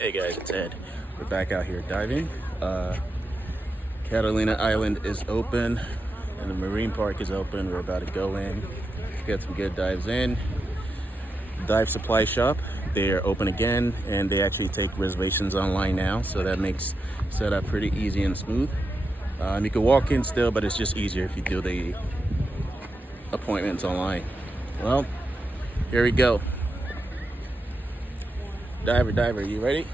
Hey guys, it's Ed. We're back out here diving. Catalina Island is open and the marine park is open. We're about to go in, get some good dives in. Dive supply shop, they are open again, and they actually take reservations online now, so that makes setup pretty easy and smooth. You can walk in still, but it's just easier if you do the appointments online. Well, here we go. Diver, you ready?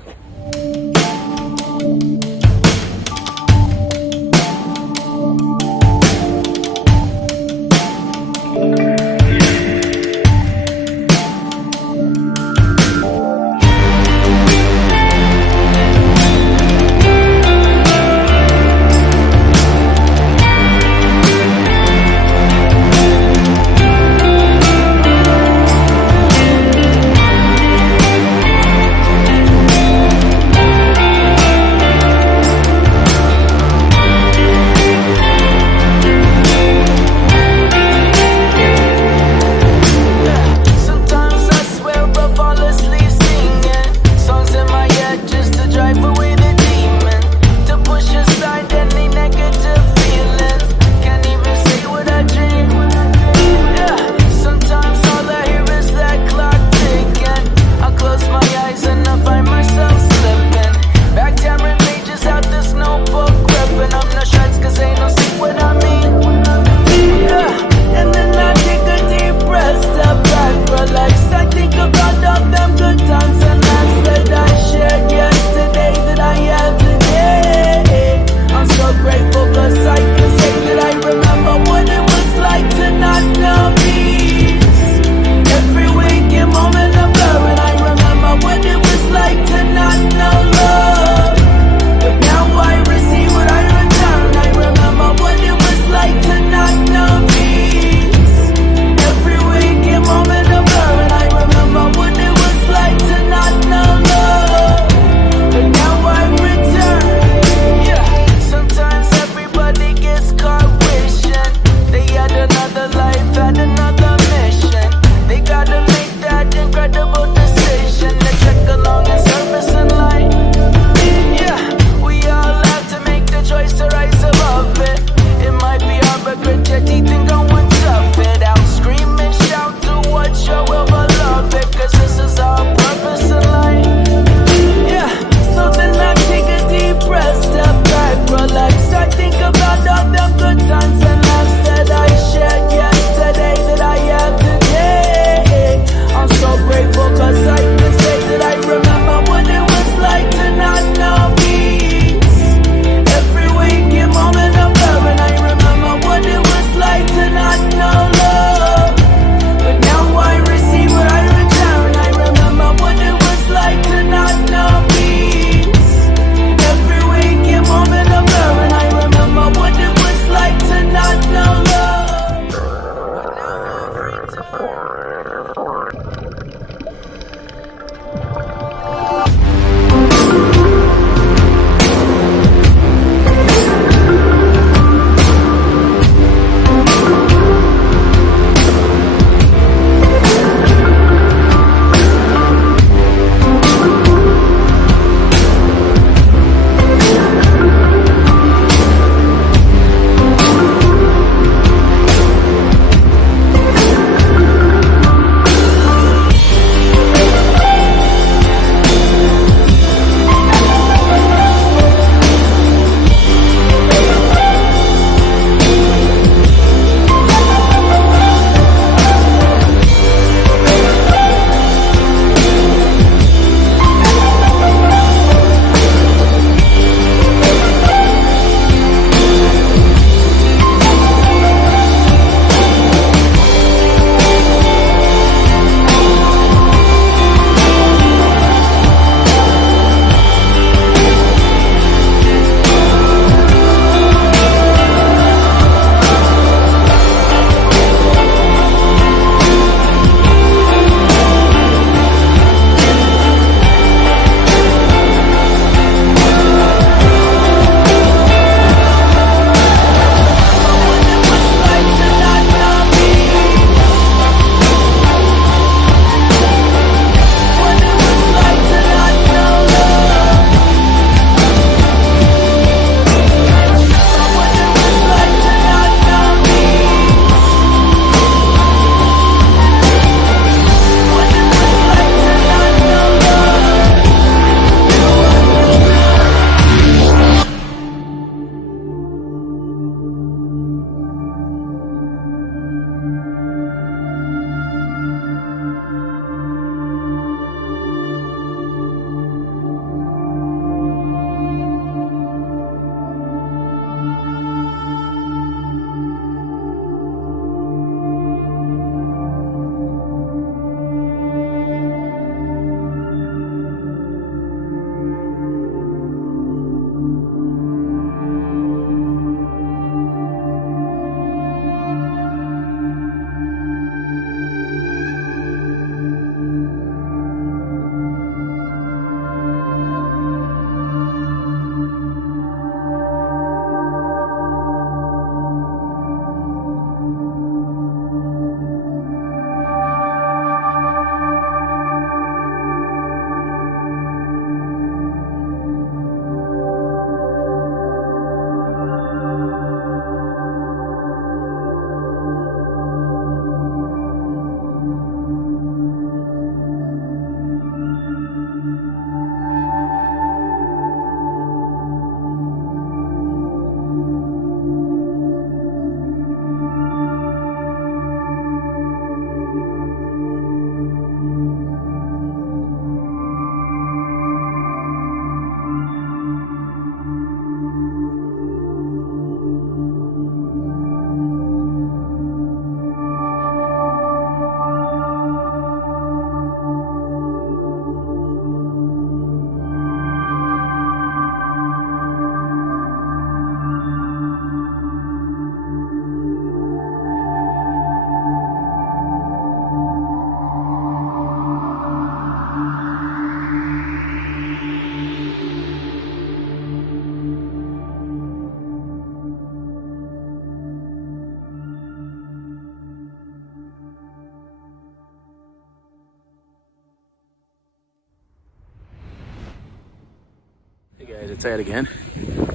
Guys, it's Ed again.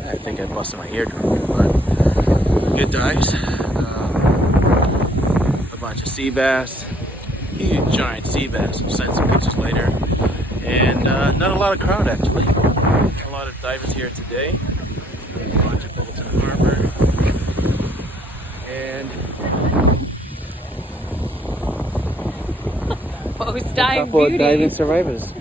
I think I busted my eardrum, but good dives. A bunch of sea bass, huge giant sea bass. I'll send some pictures later. And not a lot of crowd actually. A lot of divers here today. A bunch of boats in the harbor. And Post a dive couple beauty. of diving survivors.